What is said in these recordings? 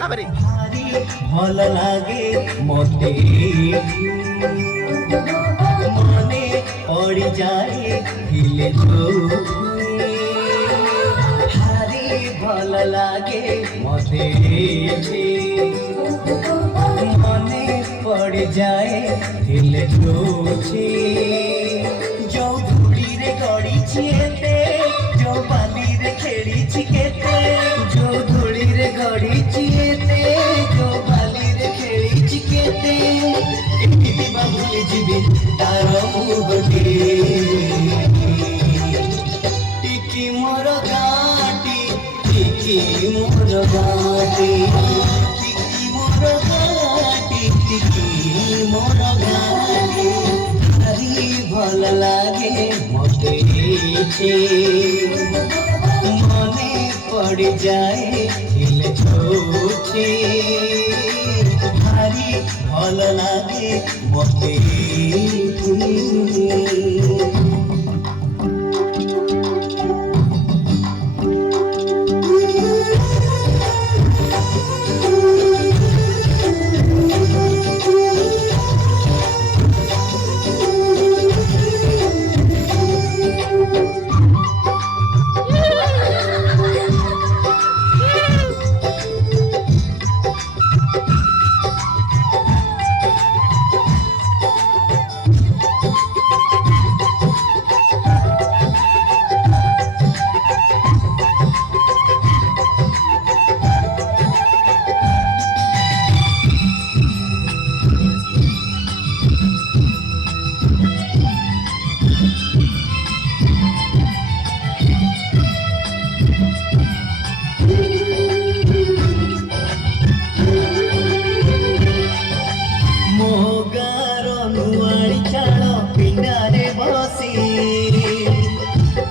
ତାପରେ ଭଲ ଲାଗେ ମତେ ମନେ ପଡ଼ିଯାଏ ଥିଲେ ଭାରି ଭଲ ଲାଗେ ମତେ ମନେ ପଡ଼ିଯାଏ ଥିଲେ ଯୋଉ ଧୂଳିରେ ଗଡ଼ିଛି ଏତେ ଯୋଉ ବାଲିରେ ଖେଳିଛି କେତେ ଯୋଉ ଧୂଳିରେ ଗଡ଼ିଛି ଏତେ ଯୋଉ ବାଲିରେ ଖେଳିଛି କେତେ କେମିତି ବା ଭୁଲିଯିବି ତାର ମୁହଁଟି ଟିକି ମୋର ଗାଁଟି ଟିକି ମୋର ଗାଁଟି ଟିକି ମୋର ଗାଁଟି ଟିକି ମୋର ଗାଁଟି ଭାରି ଭଲ ଲାଗେ ମତେ ମନେ ପଡ଼ିଯାଏ ଥିଲେ ଭାରି ଭଲ ଲାଗେ ମତେ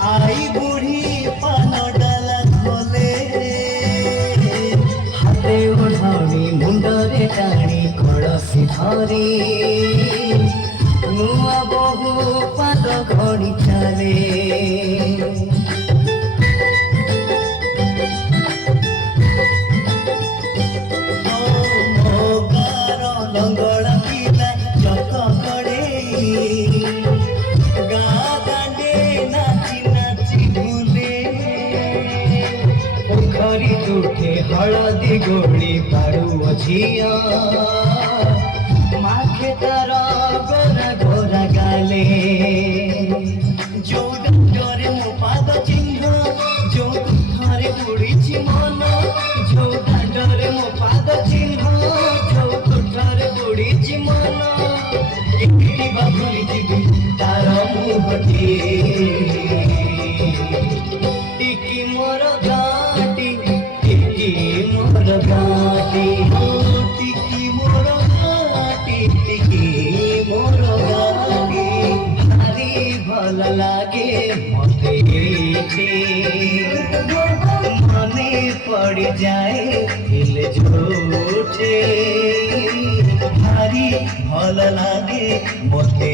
आई बुढ़ी पान डाला खोले हाथे ओढ़ाणी मुंडरे टाणी कड़सी धरी नुआ बहु पाद घड़ी चाले लंगड़ा पिला जत कड़े उठे हलदी गोली पारू झिया माखे तार गोरा गोरा गाले जो डरे मो पाद चिन्ह जो तुठरे बुड़ीची मन जो डरे मो पाद चिन्ह जो तुठरे बुड़ीची मन एकिटी बाबुली जीवी तार मुहटी टिकी मोर गाटी टिकी मोर गाटी टिकी मोर गाटी टिकी मोर गाटी भारी भल लागे मते मने पड़ जाए दिल झूठे भारी भल लागे मते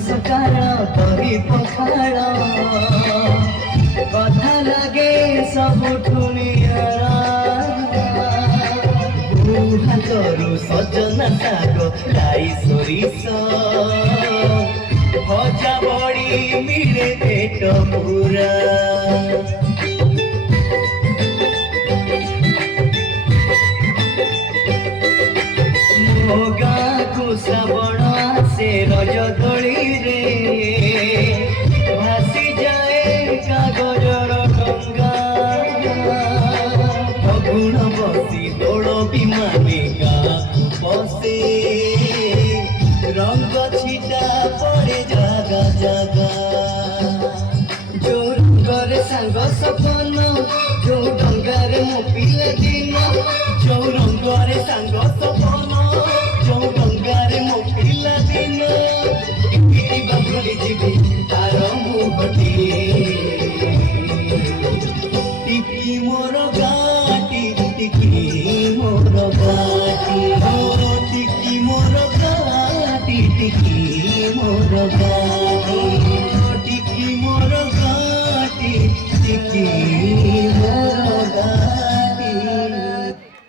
सकाळ तरी पखाळ कथा लगे सबुठु नियरा हातरू सजना शाग लाई सोरिष भजा बड़ी मिले पेट पूरा ରଙ୍ଗରେ ସାଙ୍ଗ ସପନ ଯୋଉ ଡଙ୍ଗାରେ ମୋ ପିଲାଦିନ ଯୋଉ ରଙ୍ଗରେ ସାଙ୍ଗ ସପନ ଯୋଉ ଡଙ୍ଗାରେ ମୋ ପିଲାଦିନ ଟିକିଟିବା ଭୁଲି ଯିବି ତାର ମୁହଁଟି ଟିକି ମୋର ଗାଟି ଟିକି ମୋର ଗାଟି ଟିକି ମୋର ଗାଟି ଟିକି ମୋର ଗାଟି